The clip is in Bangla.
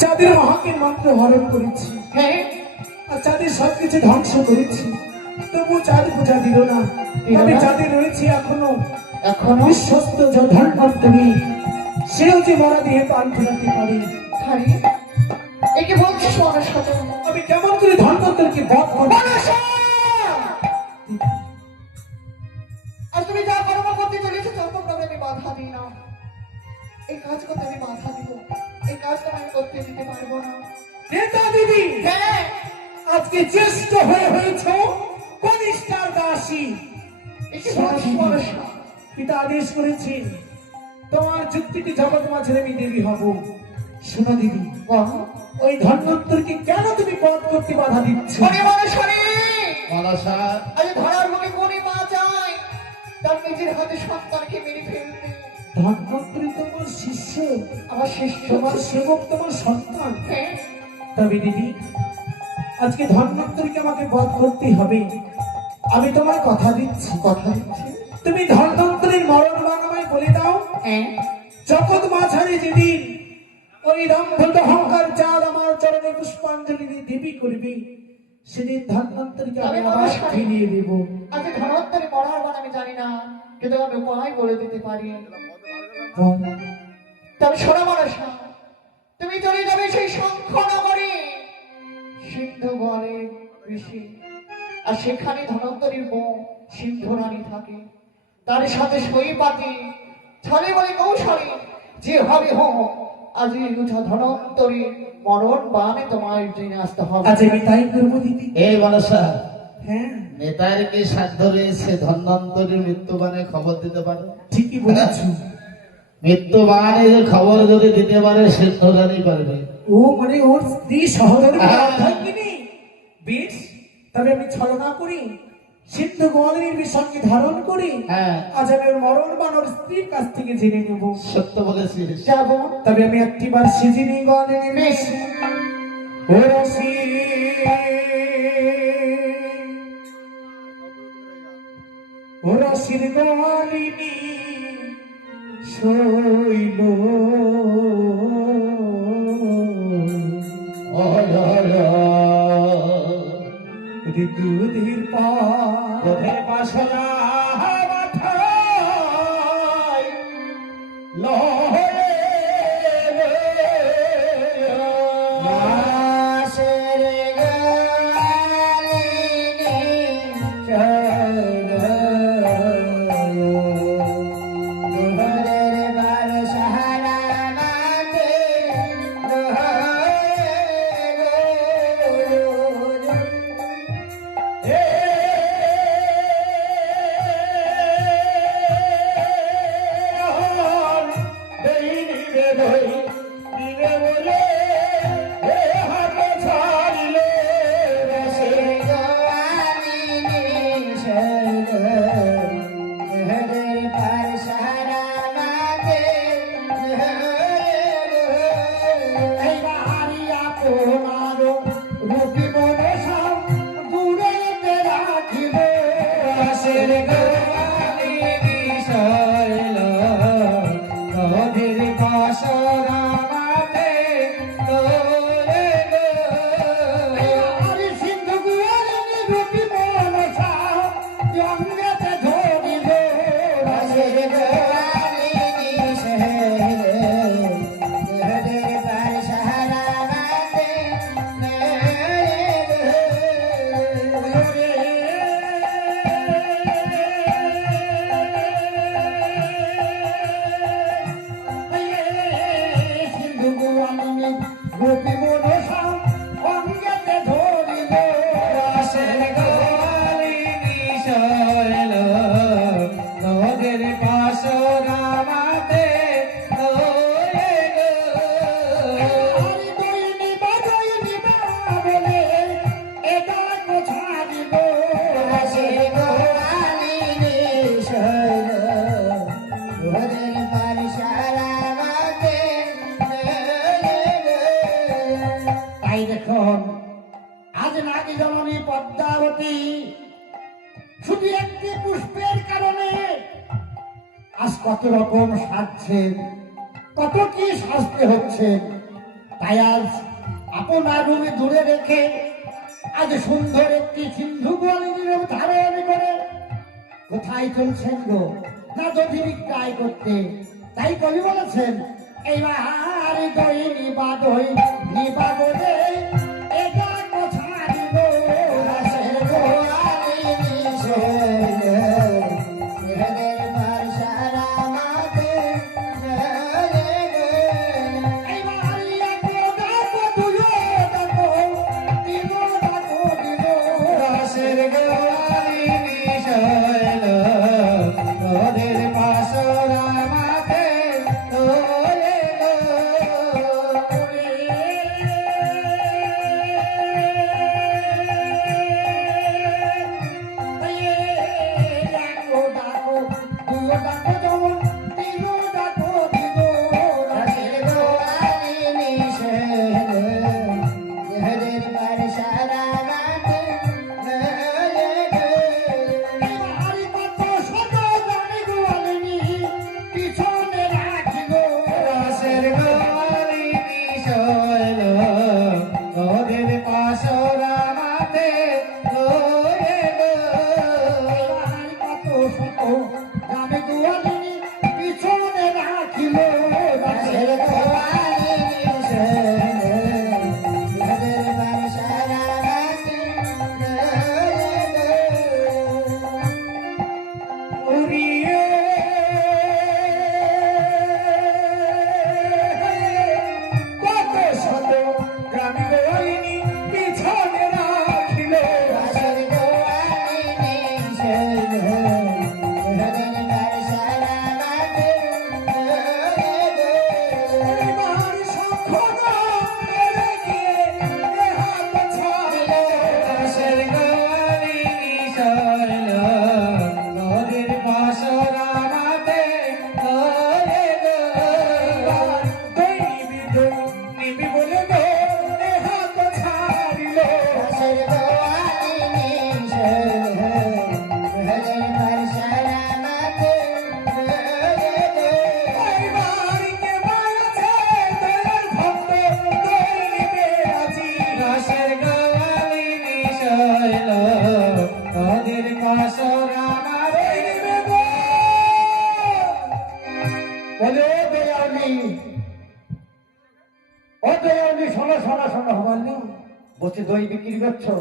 চাঁদের মহাকে মাত্র হরণ করেছি, হ্যাঁ আর চাঁদের সবকিছু ধ্বংস করেছি, তবু চাঁদ পূজা দিল না। তবে চাঁদে রয়েছে এখনো বিশ্বস্ত ধন্বন্তরী, সেও যে মরা দিয়ে প্রাণ ফেরাতে পারে। আরে একে বলছিস মনের সাথে আমি কেমন করে ধন্বন্তরীকে বধ করব? আর তুমি যা কর্ম করতে চলেছো তত আমি বাধা দিই না। এই কাজ করতে আমি বাধা দিব, এই কাজটা আমি করতে দিতে পারবো না। নেতা দিদি, হ্যাঁ আজকে জ্যেষ্ঠ হয়েছ কনিষ্ঠার দাসী। একে বলছিস মনের সাথে পিতা আদেশ করেছেন তোমার যুক্তিটি জগৎ মাঝে আমি দেবী হব। শোনো দিদি, ওই ধন্বন্তরীকে কেন তুমি বধ করতে বাধা দিচ্ছ? আজ ধরার মুখে কোনি মা চায় তার নিজের হাতে সন্তানকে মেরে ফেলতে। ধন্বন্তরী তোমার শিষ্য, আমার শিষ্য, তোমার সেবক, তোমার সন্তান। হ্যাঁ তবে দিদি, আজকে ধন্বন্তরীকে আমাকে বধ করতেই হবে। আমি তোমার কথা দিচ্ছি, তুমি ধন্বন্তরীর মরণ বাণ আমায় বলে দাও। হ্যাঁ জগৎ মাঝারে যেদিন ওই দম্ভ অহংকার চাঁদ আমার চরণে পুষ্পাঞ্জলি দিয়ে দেবী করবি, সেদিন ধন্বন্তরীকে আমি আবার ফিরিয়ে দেব। আজকে ধন্বন্তরী মরার বাণ আমি জানি না, কিন্তু আমি উপায় বলে দিতে পারি। তবে শোনো মনসা, তুমি চলে যাবে সেই শঙ্খনগরে সিন্ধু গড়ে ঋষি, আর সেখানে ধন্বন্তরীর বউ সিন্ধু রানী থাকে। তার সাথে সই পাতি ছলে বলে কৌশলে যে হবে হোক, আজ ধন্বন্তরী মরণ বাণে তোমার জেনে আসতে হবে। আজ আমি তাই করবো দিদি। এই মনসা, হ্যাঁ নেতার কি সাধ্য রয়েছে ধন্বন্তরীর মৃত্যুবাণে খবর দিতে পারে? ঠিকই বলেছো। মৃত্যুবাণে যে খবর যদি দিতে পারে সিদ্ধ রানী পারবে। ও মানে ওর স্ত্রী সহোদরী অর্ধাঙ্গিনী। বেশ, তবে আমি ছলনা করি, সিন্ধু গোয়ালিনীর সঙ্গে ধারণ করি। হ্যাঁ, আজ আমি ওর মরণ বাণ ওর স্ত্রীর কাছ থেকে জেনে নেব। সত্য বলেছিস। যাবো, তবে আমি একটিবার সেজেনি গোয়ালিনীর বেশ। ও রসি ও রসির গোয়ালিনী শৈল দুধের পাশনা পদ্মাবতী শুধু একটি পুষ্পের কারণে আজ কত রকম সাজছে, কত কি শাস্তি হচ্ছে। তাই আজ আপনার রুমে দূরে রেখে আজ সুন্দর একটি সিন্ধু গোয়ালিনীর ধারে আমি করে কোথায় চলছেন গো না দধি বিক্রয় করতে? তাই কবি বলেছেন এইবার দই নিবা বলে এটা কথা দিব রাসের গোয়ালিনী শৈলে এদের পারসারা মাতে এইবার এত ডাকো তুইও ডাকো দিব রাসের গোয়ালিনী শৈল তোদের পাশরা মাতে তোলে রাসের গোয়ালিনী শৈল তোদের পাশরা মাতে রাসের গোয়ালিনী শৈল তোদের পাশরা মাতে তোলে রাসের গোয়ালিনী শৈল তোদের পাশরা মাতে উড়িয়ে কত শত গ্রামী গোয়ালিনী পিছনে রাখিল রাসের গোয়ালিনী শৈল তোদের পাশরা মাতে এবার শঙ্খনা মেরে গিয়ে এ হাত ছাড়িল রাসের গোয়ালিনী শৈল তোদের পাশরা মাতে তোলে দই নিবি বলে গো এ হাত ছাড়িল রাসের গোয়ালিনী শৈল তোদের পাশরা মাতে এবার কে মায়াছে দয়ার ভক্ত দই নিবে রাজি রাসের গোয়ালিনী শৈল তোদের পাশরা মাতে দই নিবে গো বলে ও দয়ালি ও দয়ালি শোনো শোনো শোনো হবানি বসে দই বিক্রি করছো